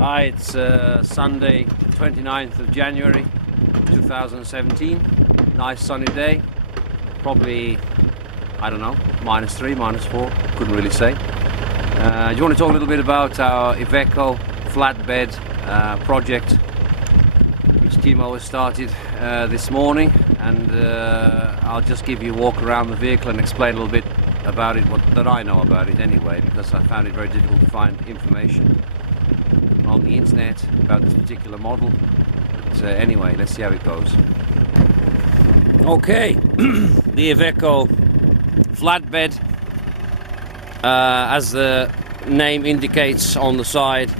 Hi, it's Sunday 29th of January 2017. Nice sunny day. Probably, I don't know, -3, -4, couldn't really say. Do you want to talk a little bit about our Iveco flatbed project, which Timo has started this morning, and I'll just give you a walk around the vehicle and explain a little bit about it, what that I know about it anyway, because I found it very difficult to find information on the internet about this particular model. But anyway, let's see how it goes. Okay, the Iveco flatbed, as the name indicates on the side,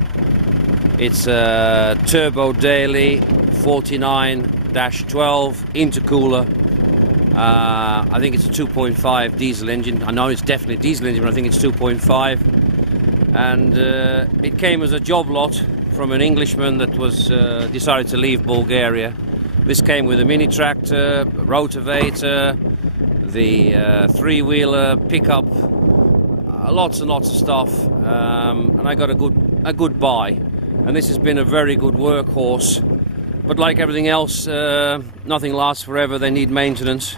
it's a turbo daily 49-12 intercooler. I think it's a 2.5 diesel engine. I know it's definitely a diesel engine, but I think it's 2.5. And it came as a job lot from an Englishman that was decided to leave Bulgaria. This came with a mini tractor, a rotavator, the three-wheeler pickup, lots and lots of stuff, and I got a good buy. And this has been a very good workhorse. But like everything else, nothing lasts forever. They need maintenance.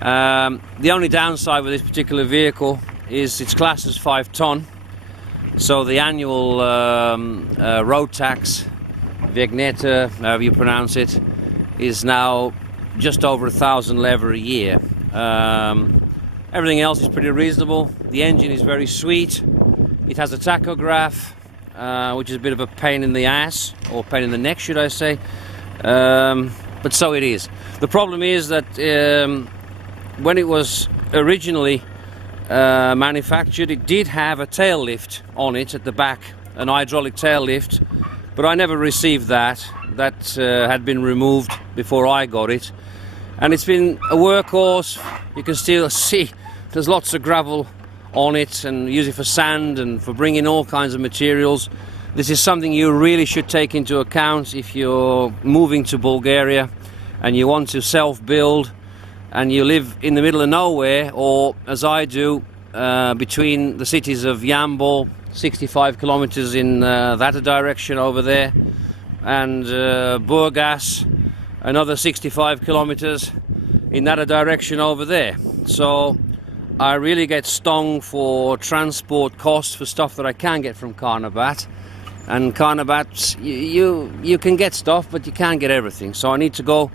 The only downside with this particular vehicle is it's classed as 5 ton. So the annual road tax, Vignetta, however you pronounce it, is now just over 1,000 lever a year. Everything else is pretty reasonable. The engine is very sweet. It has a tachograph, which is a bit of a pain in the ass, or pain in the neck, should I say. But so it is. The problem is that when it was originally manufactured, it did have a tail lift on it at the back, an hydraulic tail lift, but I never received that. That had been removed before I got it, and it's been a workhorse. You can still see there's lots of gravel on it, and use it for sand and for bringing all kinds of materials. This is something you really should take into account if you're moving to Bulgaria and you want to self-build and you live in the middle of nowhere, or as I do, between the cities of Yambol, 65 kilometers in that direction over there, and Burgas, another 65 kilometers in that direction over there. So I really get stung for transport costs for stuff that I can get from Karnabat. And Karnabat, you can get stuff, but you can't get everything. So I need to go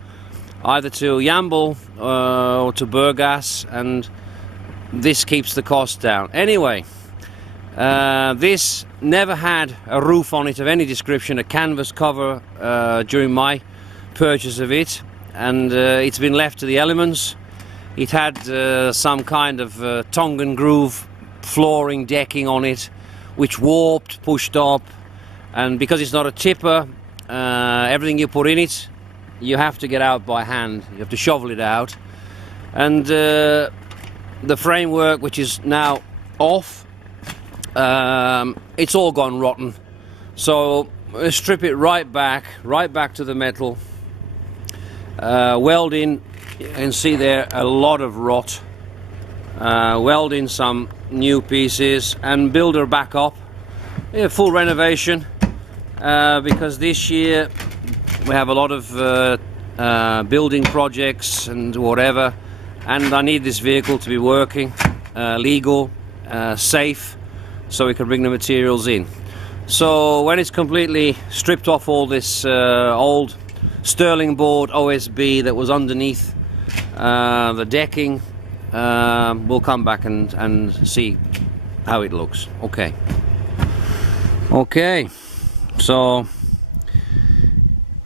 either to Yambol or to Burgas, and this keeps the cost down. Anyway, this never had a roof on it of any description, a canvas cover during my purchase of it, and it's been left to the elements. It had some kind of tongue and groove flooring decking on it, which warped, pushed up, and because it's not a tipper, everything you put in it, you have to get out by hand. You have to shovel it out. And the framework, which is now off, it's all gone rotten. So strip it right back to the metal, weld in. You can see there a lot of rot. Weld in some new pieces and build her back up. Yeah, full renovation, because this year we have a lot of building projects and whatever, and I need this vehicle to be working, legal, safe, so we can bring the materials in. So when it's completely stripped off all this old Sterling board OSB that was underneath the decking, we'll come back and see how it looks. Okay, so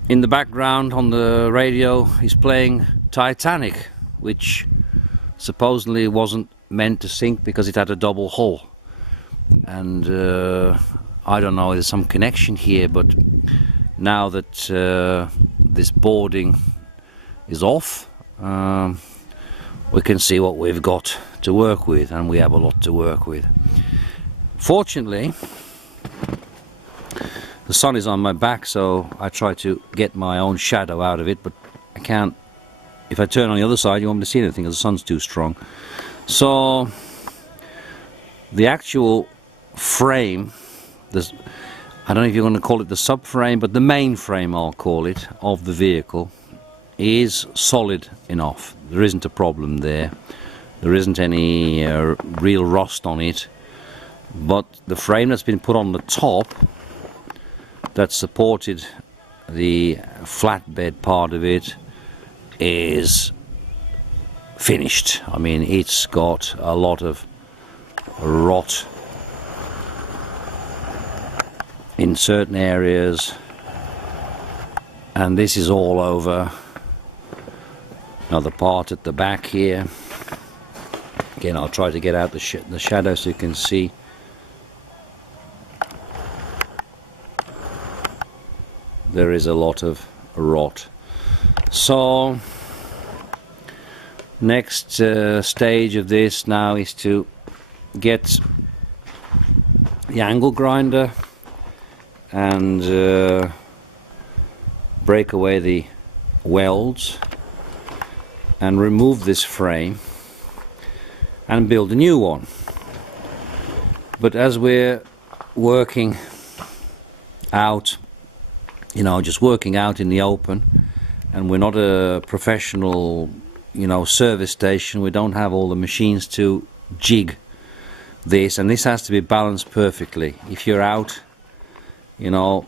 in the background on the radio he's playing Titanic, which supposedly wasn't meant to sink because it had a double hull. And I don't know, there's some connection here, but now that this boarding is off, we can see what we've got to work with, and we have a lot to work with. Fortunately, the sun is on my back, so I try to get my own shadow out of it, but I can't. If I turn on the other side, you won't be able to see anything because the sun's too strong. So the actual frame, I don't know if you're going to call it the subframe, but the main frame, I'll call it, of the vehicle is solid enough. There isn't a problem there. There isn't any real rust on it. But the frame that's been put on the top that supported the flatbed part of it is finished. I mean, it's got a lot of rot in certain areas, and this is all over. Another part at the back here. Again, I'll try to get out the shadow so you can see. There is a lot of rot. So next stage of this now is to get the angle grinder and break away the welds and remove this frame and build a new one. But as we're working out, you know, just working out in the open, and we're not a professional, you know, service station, we don't have all the machines to jig this, and this has to be balanced perfectly. If you're out, you know,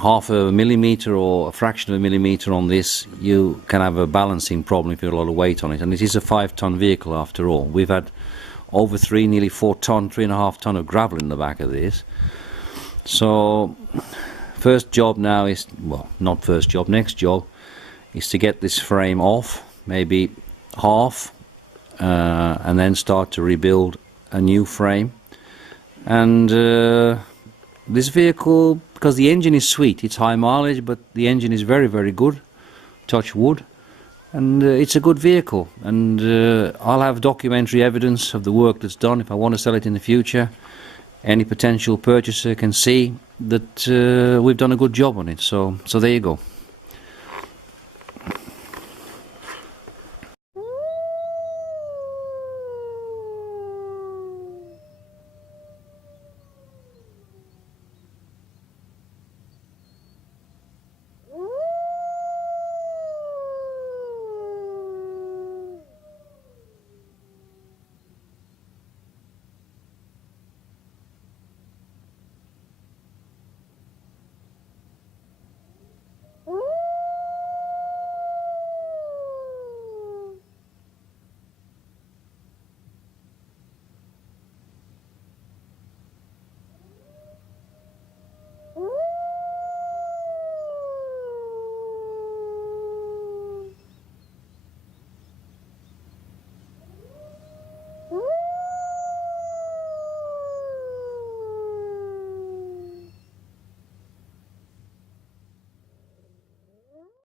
half a millimeter or a fraction of a millimeter on this, you can have a balancing problem if you have a lot of weight on it. And it is a 5-ton vehicle after all. We've had over nearly 4 ton, 3.5 ton of gravel in the back of this. So first job now is, well, not first job, next job is to get this frame off, maybe half, and then start to rebuild a new frame. And this vehicle, because the engine is sweet, it's high mileage, but the engine is very, very good, touch wood, and it's a good vehicle. And I'll have documentary evidence of the work that's done if I want to sell it in the future. Any potential purchaser can see that we've done a good job on it. So there you go.